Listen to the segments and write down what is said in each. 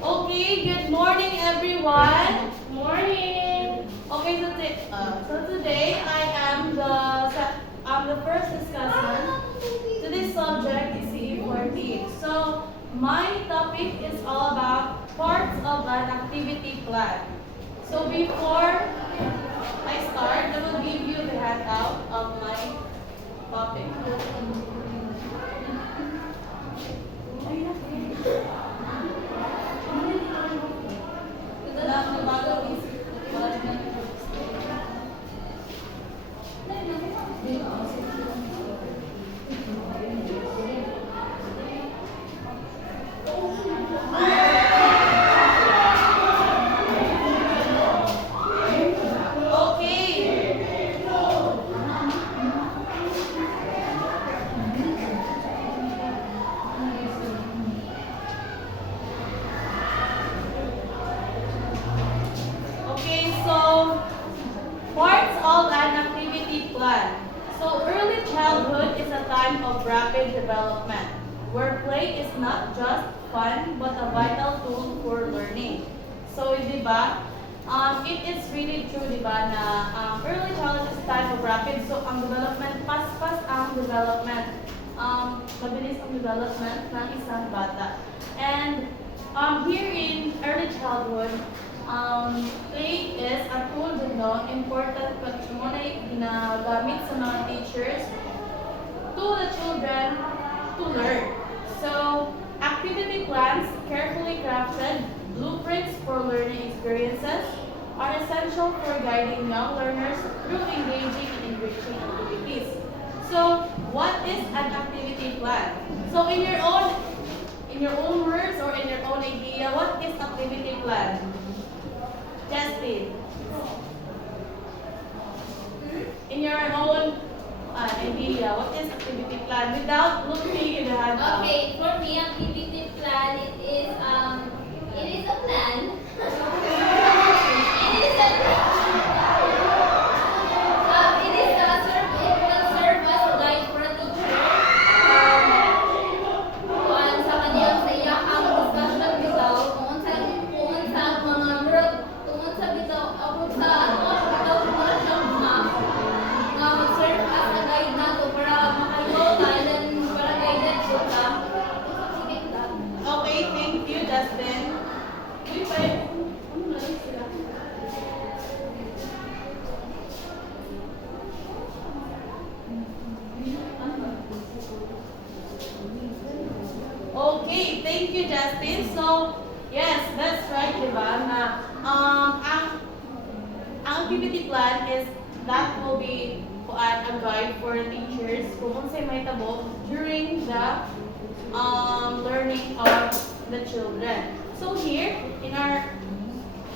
Okay, good morning everyone. Morning. Okay, so today I'm the first discussant to this subject is CE14. So my topic is all about parts of an activity plan. So before I start, I will give you the handout of my topic. Okay. Okay, so parts of an activity plan. So early childhood is a time of rapid development, where play is not just fun but a vital tool for learning. So, di ba? It is really true, di ba, na early childhood is a time of rapid. So, ang development, pas-pas ang development. Mabilis ang development ng isang bata. And here in early childhood, play is a tool din, no? Important pag mo na ginagamit sa mga teachers to the children to learn. So, activity plans, carefully crafted blueprints for learning experiences, are essential for guiding young learners through engaging and enriching activities. So, what is an activity plan? So, in your own words or in your own idea, what is activity plan? Justin. In your own idea, what is activity plan? Without looking in the handout. Okay, for me, activity plan it is a plan. It is a it is a serve it will serve as a guide for a teacher. Kuan sa kaniyang sa iyahang discussion bitaw kung sa mga murag tungod sa bitaw abot sa bitaw para siyang nga mag-serve as a guide nato para makayo tayo para guided po ta. Sige ta. Okay, thank you, Justin. Uy, ano na rin sila? Okay, thank you, Justin. So, yes, that's right, di ba? Na, ang activity plan is that will be a guide for teachers kung unsay may tabo during the learning of the children. So here, in our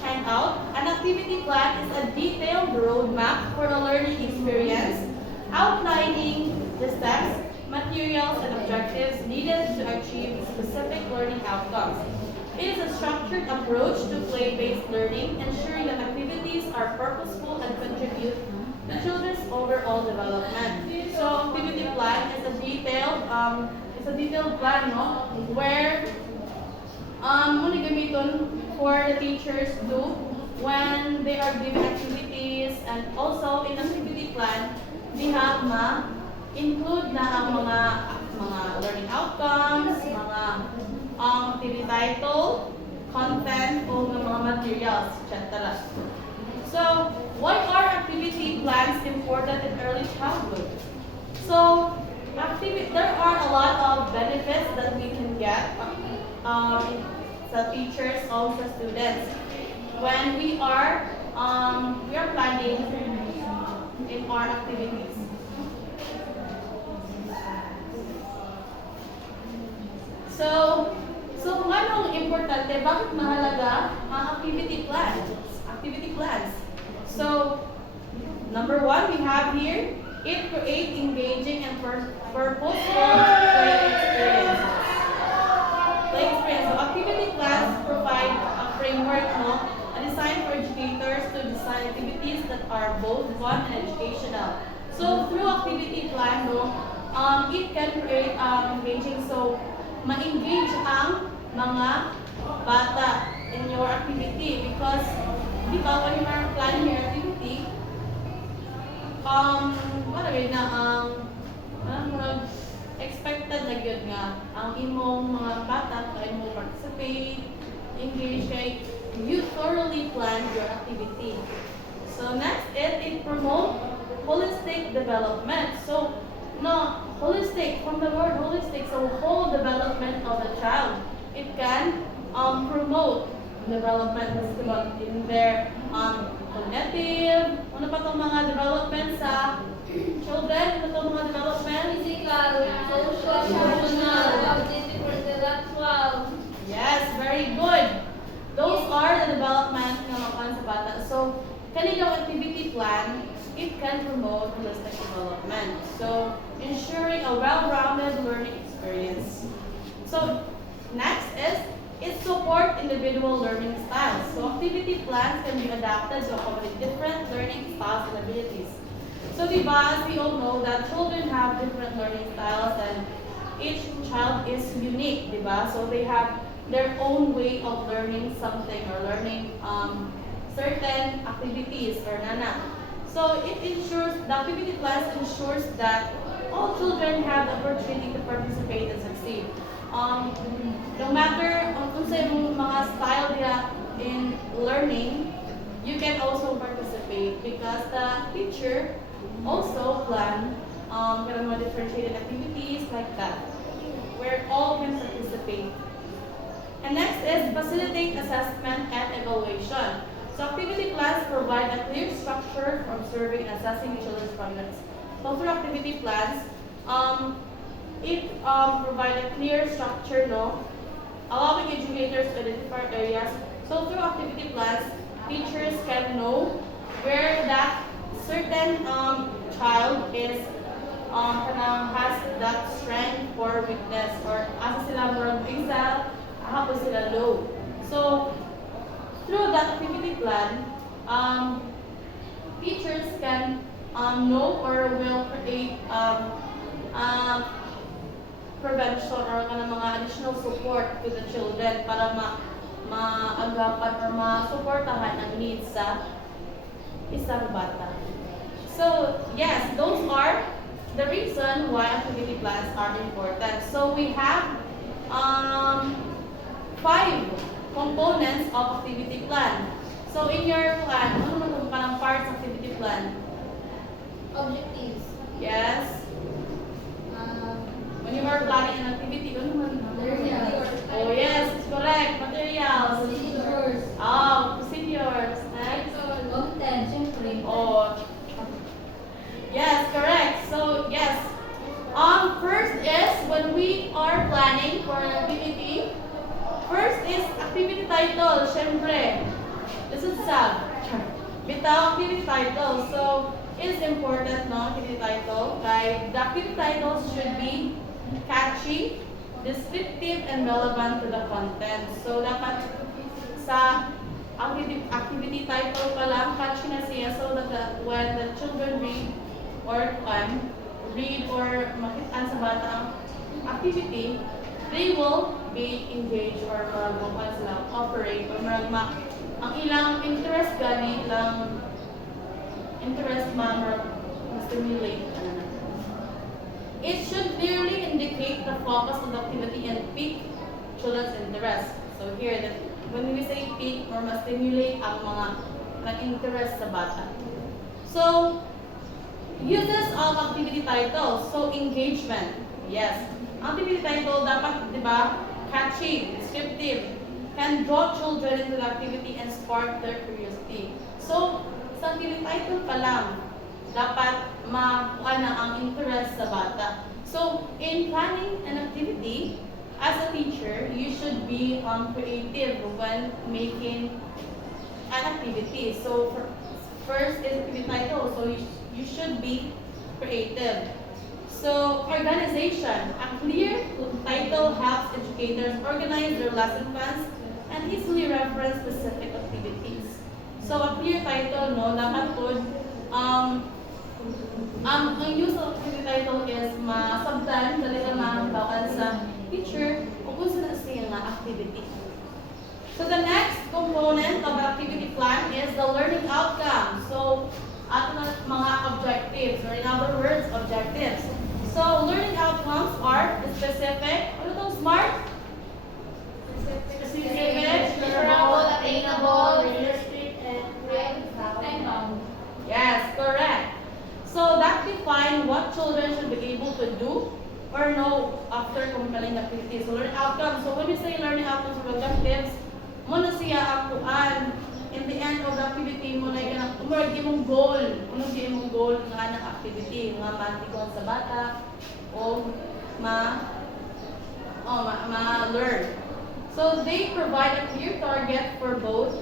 handout, an activity plan is a detailed roadmap for a learning experience outlining the steps, materials, and objectives needed to achieve specific learning outcomes. It is a structured approach to play-based learning, ensuring that activities are purposeful and contribute to children's overall development. So, activity plan is a detailed plan, no, where muna gamiton for the teachers do when they are giving activities, and also in activity plan we have include na ang mga learning outcomes, mga activity title, content o mga materials, etc. So, why are activity plans important in early childhood? So, there are a lot of benefits that we can get sa teachers or sa students when we are planning in our activities. So kung anong importante, bakit mahalaga ang activity plans? Activity plans. So, number one, we have here, it creates engaging and purposeful play experiences. So, activity plans provide a framework, a design for educators to design activities that are both fun and educational. So, through activity plan, it can create engaging. So, ma-engage ang mga bata in your activity because di ba when you are planning your activity, marami na ang expected na gyud nga ang imong mga bata kay mo participate, engage kay you thoroughly plan your activity. So next is it promote holistic development. So no, holistic from the word holistic, so whole development of the child. It can promote development in their cognitive, ano pa itong mga development sa children, ano itong mga development? Physical, social, emotional, cognitive, intellectual. Yes, very good. Those are the development na makuha sa bata. So, kanina activity plan, it can promote holistic development. So, ensuring a well-rounded learning experience. So, next is it support individual learning styles. So, activity plans can be adapted to accommodate different learning styles and abilities. So, diba, as we all know that children have different learning styles and each child is unique, diba? So, they have their own way of learning something or learning certain activities or nana. So it ensures, the activity class ensures that all children have the opportunity to participate and succeed. No matter kung sa imong mga style nila in learning, you can also participate because the teacher also plan mga differentiated activities like that, where all can participate. And next is facilitate assessment and evaluation. So activity plans provide a clear structure for observing and assessing children's progress. So through activity plans, it provide a clear structure, no, allowing educators to identify areas. So through activity plans, teachers can know where that certain child is has that strength or weakness or asa sila more excel, hapon sila low. So, through that activity plan, teachers can know or will create prevention or mga additional support to the children para maagapan or masuportahan ang needs sa isang bata. So, yes, those are the reason why activity plans are important. So, we have 5 components of activity plan. So in your plan, ano naman kung parang parts of activity plan? Objectives. Yes. When you are planning an activity, ano naman? Materials. Oh yes, it's correct. Materials. Procedures. Procedures. Next. Content, syempre. Oh. Yes, correct. So yes. First is when we are planning for an activity. First is activity title, syempre. This is sub. Bitaw activity title. So, it's important, no, activity title. Kaya the activity titles should be catchy, descriptive, and relevant to the content. So, dapat sa activity title pa lang, catchy na siya so that when the children read or makitaan sa bata ang activity, they will be engaged or magmukha sila operate or ang ilang interest gani, ilang interest stimulate. It should clearly indicate the focus of the activity and pique children's interest. So here, when we say pique or stimulate ang mga interest sa bata. So, uses of activity titles. So, engagement. Yes. Activity title dapat, di ba, catchy, descriptive, can draw children into the activity and spark their curiosity. So, sa activity title pa lang, dapat makuha na ang interest sa bata. So, in planning an activity, as a teacher, you should be creative when making an activity. So, first is activity title. So, you should be creative. So, organization. A clear title helps educators organize their lesson plans and easily reference specific activities. So, a clear title, no, dapat po, ang use of activity title is masabtan, dali na mahabawan sa teacher objectives. So, learning outcomes are specific, ano to, SMART? Specific, measurable, attainable, realistic, and time bound. yes, correct. So that define what children should be able to do or know after completing the activities. So learning outcomes. So when we say learning outcomes or objectives, mo na siya akuan in the end of the activity mo na yung umurag imong goal. Unong di imong goal nga ng activity, nga mantikon sa bata o ma-learn. So they provide a clear target for both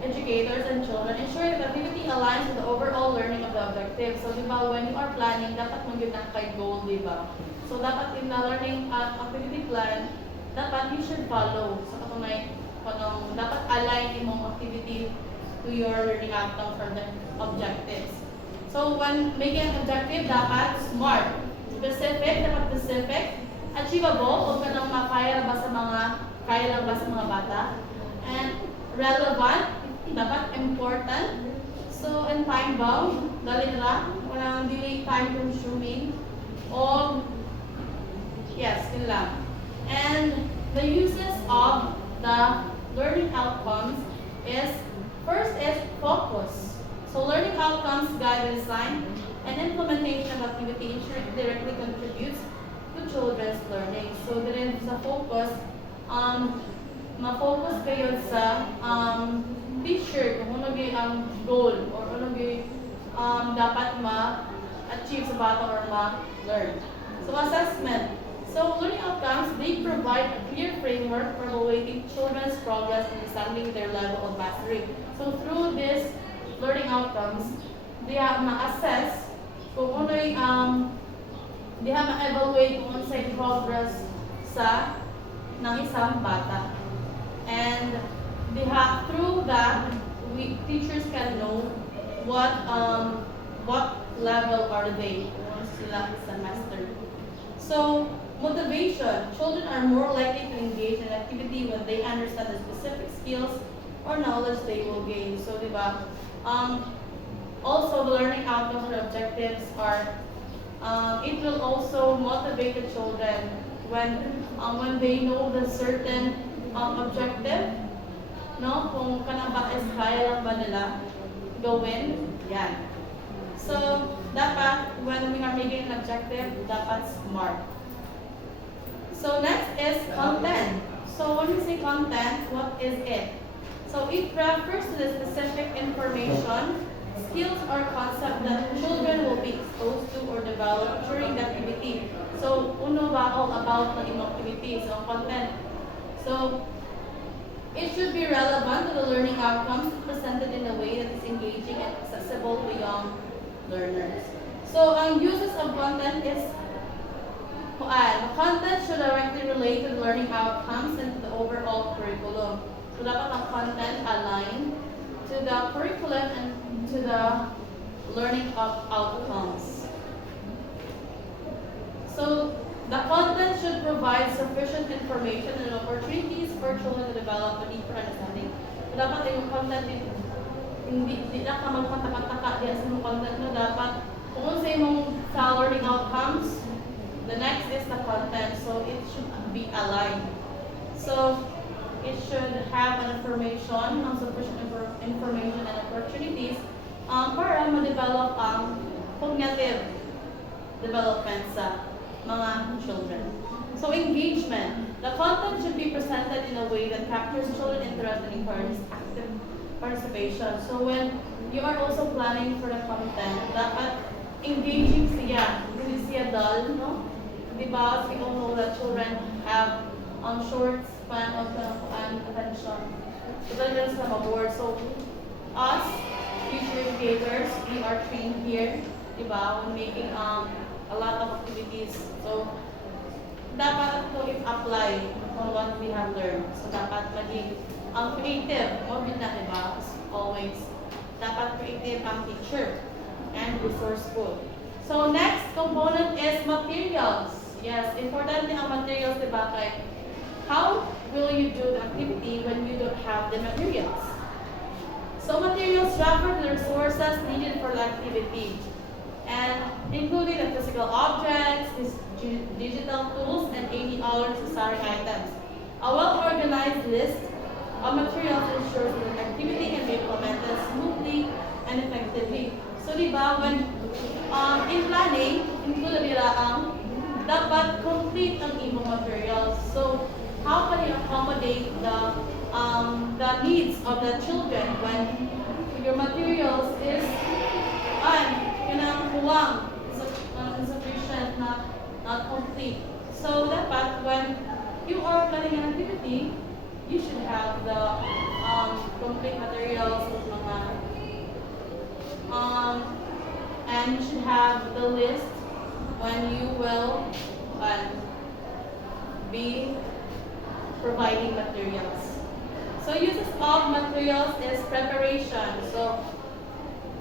educators and children, ensuring that the activity aligns with the overall learning of the objective. So, di ba, when you are planning, dapat mag-yun ang kay goal, di ba? So, dapat in the learning activity plan, dapat you should follow. So, dapat align imong activity to your learning outcome for the objectives. So, when making an objective, dapat SMART. Specific, dapat specific. Achievable, huwag ka nang kaya lang ba sa mga bata. And relevant, dapat important. So, and time bound, dali lang, walang delay, time consuming. O, yes, yun lang. And the uses of the learning outcomes is, first is focus. So, learning outcomes guide the design and implementation of activity ensure it directly contributes to children's learning. So, din sa focus, ma-focus kayo sa teacher kung ano ang goal or ano dapat ma-achieve sa bata or ma-learn. So, assessment. So, learning outcomes, they provide a clear framework for evaluating children's progress and understanding their level of mastery. So, through this learning outcomes, they have ma-assess kung ano they have ma-evaluate kung ano sa progress sa ng isang bata. And through that, teachers can know what level are they once sila semester. So, motivation. Children are more likely to engage in activity when they understand the specific skills or knowledge they will gain. So, di ba? Also, the learning outcomes or objectives are, it will also motivate the children when they know the certain objective, no? Kung kanaba is kaya lang ba nila gawin, yan. So, dapat, when we are making an objective, dapat SMART. So, next is content. So, when we say content, what is it? So, it refers to the specific information, skills, or concept that children will be exposed to or develop during the activity. So, uno ba all about ng imong activity? So, content. So, it should be relevant to the learning outcomes presented in a way that is engaging and accessible to young learners. So, ang uses of content is, content should directly relate to the learning outcomes and to the overall curriculum. So, dapat ang content align to the curriculum and to the learning outcomes. So, the content should provide sufficient information and opportunities for children to develop a deeper understanding. So, dapat yung content, hindi na ka magpatakataka diya sa mga content mo. Dapat, kung sa imong learning outcomes, the next is the content. So, it should be aligned. So, it should have an information, sufficient information and opportunities para ma-develop ang cognitive development sa mga children. So, engagement. The content should be presented in a way that captures children's interest and encourages active participation. So, when you are also planning for the content, dapat engaging siya. Hindi siya dull, no? Diba? We all know that children have short span of attention. So, talagang sa maboard. So, us, future educators, we are trained here, diba? When making a lot of activities. So, dapat ito i-apply on what we have learned. So, dapat maging creative. Morbid na, diba? As always. Dapat creative ang teacher and resourceful. So, next component is materials. Yes, important ang materials, diba? Kaya, how will you do the activity when you don't have the materials? So, materials refer to the resources needed for the activity. and including the physical objects, digital tools, and any other necessary items. A well-organized list of materials ensures that the activity can be implemented smoothly and effectively. So, di ba, when in planning, include nila ang dapat complete ang imong materials. So, how can you accommodate the needs of the children when your materials is kulang, insufficient, not complete. So dapat when you are planning an activity, you should have the complete materials of mga and you should have the list when you will be providing materials. So uses of materials is preparation. So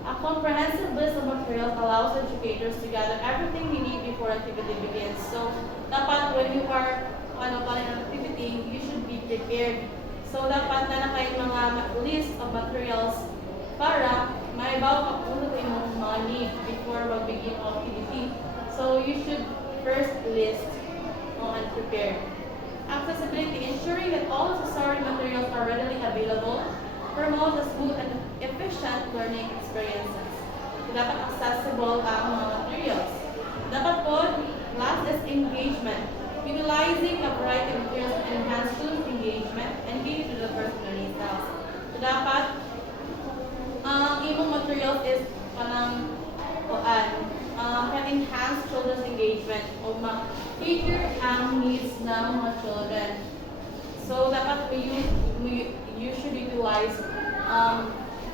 a comprehensive list of materials allows educators to gather everything they need before activity begins. So dapat when you are planning an activity, you should be prepared. So dapat na kayo mga list of materials para maibaw ka kung ano yung mga need before mag-begin ang activity. So you should first list and prepare. Accessibility, ensuring that all necessary materials are readily available, promote a smooth and efficient learning experiences. So, dapat accessible ang mga materials. Dapat po, last is engagement. Utilizing a variety of materials to enhance student engagement and give to the first learning styles. So, dapat, ang imong materials is can enhance children's engagement o ma-figure ang needs ng mga children. So, dapat you should utilize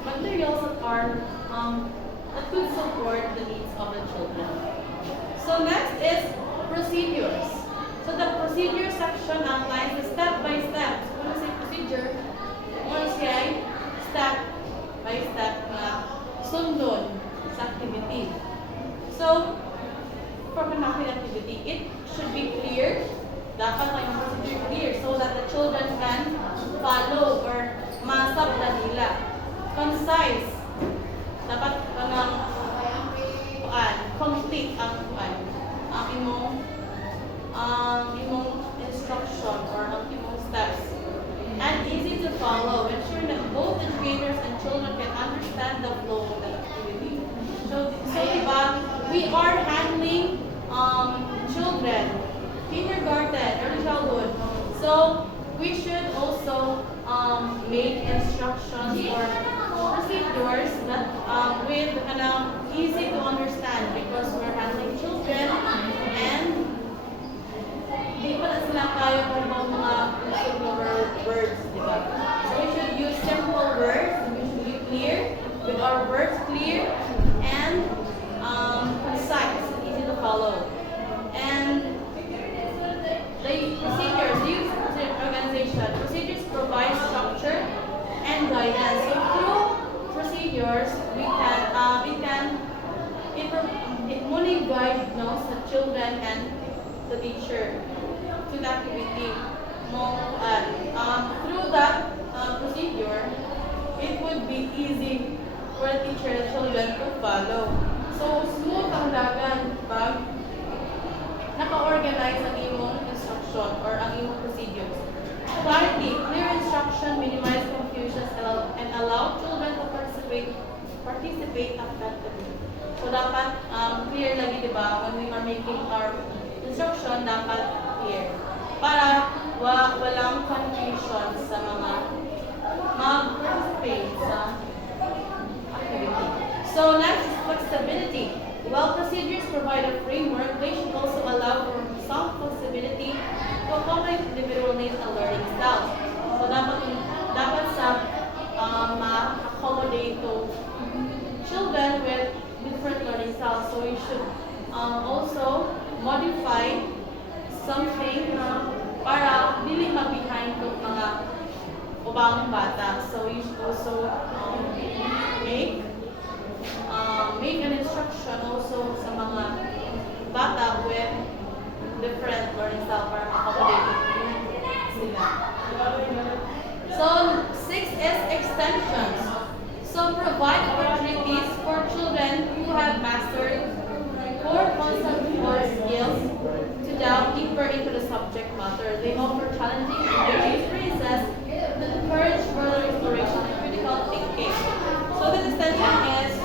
materials that could support the needs of the children. So, next is procedures. So, the procedure section outlines the step-by-step. So, when I say procedure, I say step-by-step na sundon sa activity. So, for conducting activity, it should be clear. Dapat yung procedure clear so that the children can follow or masabta nila. Concise. Dapat complete ang imong instruction or ang imong steps. And easy to follow, ensuring that both educators and children can understand the flow of the activity. So diba, we are handling children, kindergarten, early childhood. So we should also make instructions or procedures that with easy to understand because we're handling children and di pa na sila kayo kung mga words, di ba? So we should use simple words, we should be clear, with our words clear and concise, easy to follow. And the procedures, procedures provide structure and guidance. So through procedures, it only guide the children and the teacher to the activity. Through that procedure, it would be easy for the teacher and children to follow. So smooth ang dagan pag naka-organize ang imong instruction or ang imong procedures. Clarity, clear instruction, minimize confusions, and allow children to participate effectively. So dapat clear lagi, di ba? When we are making our instruction, dapat clear. Para walang confusion sa mga mag-participate sa activity. So next is flexibility. While procedures provide a framework, they should also allow for some flexibility to accommodate individual needs and learning styles. So dapat sa ma-accommodate to children with different learning styles. So we should also modify something para dili ma-behind itong mga ubang bata. So you should also make an instruction also sa mga bata with different learning style para ma-accommodate sila. So 6 is extensions. So provide opportunities for children who have mastered They offer challenging and engaging experiences that encourage further exploration and critical thinking. So the extension is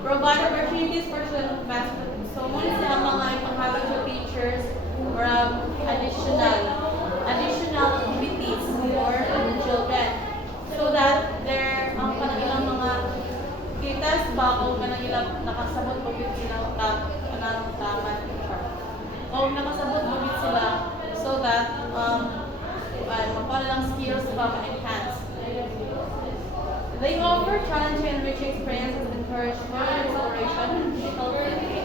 provide opportunities for children to pass. So muna sila mga ipanghatag sa teachers or additional activities for the children so that their ang kanilang mga kitas ba o kanilang nakasabot pag sila kanang taman o nakasabot pag sila so that magpala lang skills ba ma-enhance. They offer challenging and rich experiences that encourage further exploration and critical thinking.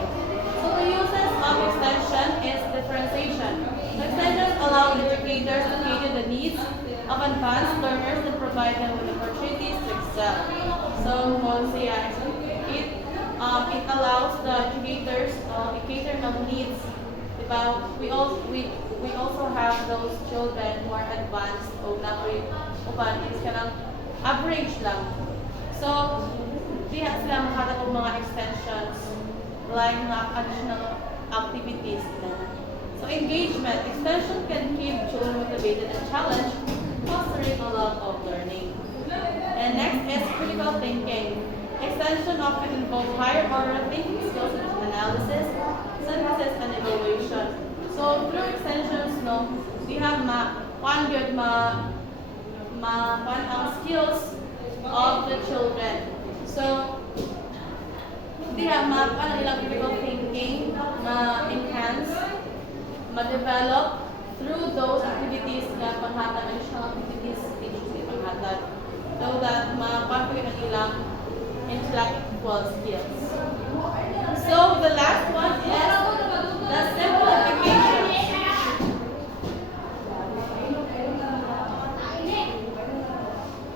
So the uses of extension is differentiation. Extensions allow educators to cater the needs of advanced learners and provide them with opportunities to excel. So it allows the educators cater of needs. We also have those children who are advanced o uban is kanang average lang. So diha sila makatag og mga extensions like mga additional activities na. So engagement. Extension can keep children motivated and challenged, fostering a love of learning. And next is critical thinking. Extension often involves higher order thinking skills such as analysis, synthesis, and evaluation. So through extensions, we have ang skills of the children. So they have ilang critical thinking, ma-enhance, ma-develop through those activities na panghatag, additional activities teachers na panghatag. So that ma-pagpagin ang ilang intellectual skills. So the last one is the simplification.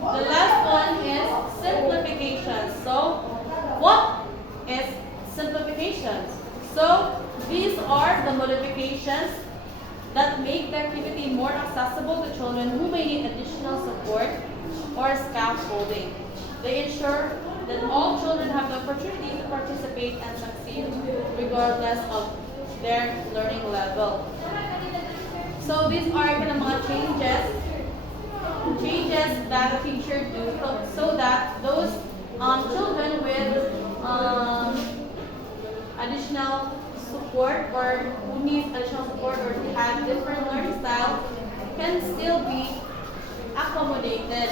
The last one is simplification. So what is simplifications? So these are the modifications that make the activity more accessible to children who may need additional support or scaffolding. They ensure that all children have the opportunity to participate and succeed regardless of their learning level. So these are kind of mga changes that a teacher do so that those children with additional support or who need additional support or have different learning styles can still be accommodated.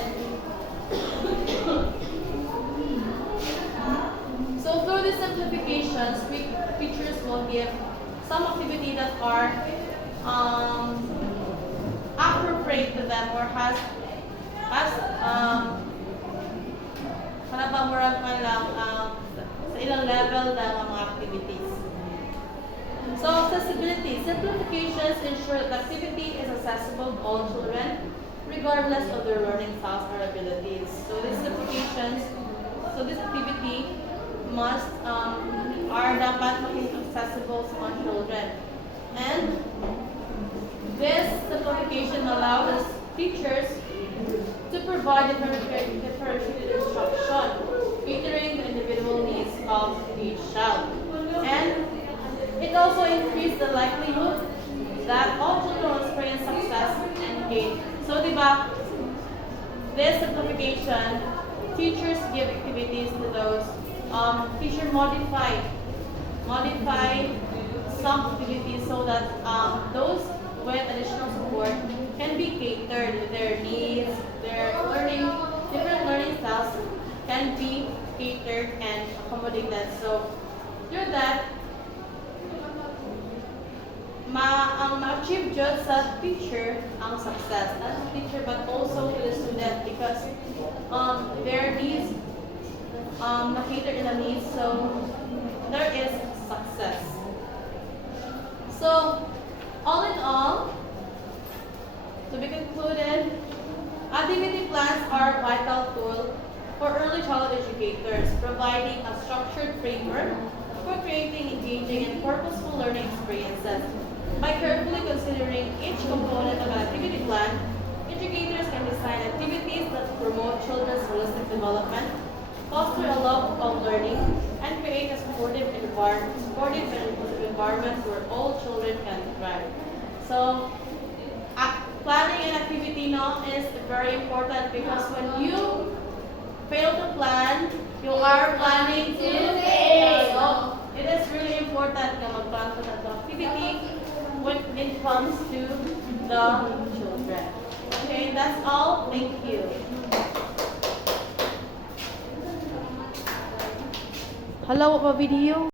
So through the simplifications, teachers will give some activity that are appropriate to them or has sa ilang level ng mga activities. So accessibility. Simplifications ensure that the activity is accessible to all children regardless of their learning styles or abilities. So this activity must are dapat maging accessible sa mga children. And this simplification allows teachers to provide differentiated instruction, catering the individual needs of each child. And it also increases the likelihood that all children will experience success and gain. So, diba, this simplification, teachers give activities to those, teacher modify some activities so that those with additional support can be catered to their needs, their different learning styles can be catered and accommodated. So, through that, ma-achieve just sa teacher ang success. Not the teacher but also to the student because their needs na-cater in the needs, so there is success. So, all in all, to be concluded, activity plans are a vital tool for early childhood educators, providing a structured framework for creating engaging and purposeful learning experiences. By carefully considering each component of an activity plan, educators can design activities that promote children's holistic development, foster a love of learning, and create a supportive environment where all children can thrive. So, planning an activity now is very important because when you fail to plan, you are planning to fail. So, it is really important na mag-plan for that activity when it comes to the children. Okay, that's all. Thank you. Hello, what video?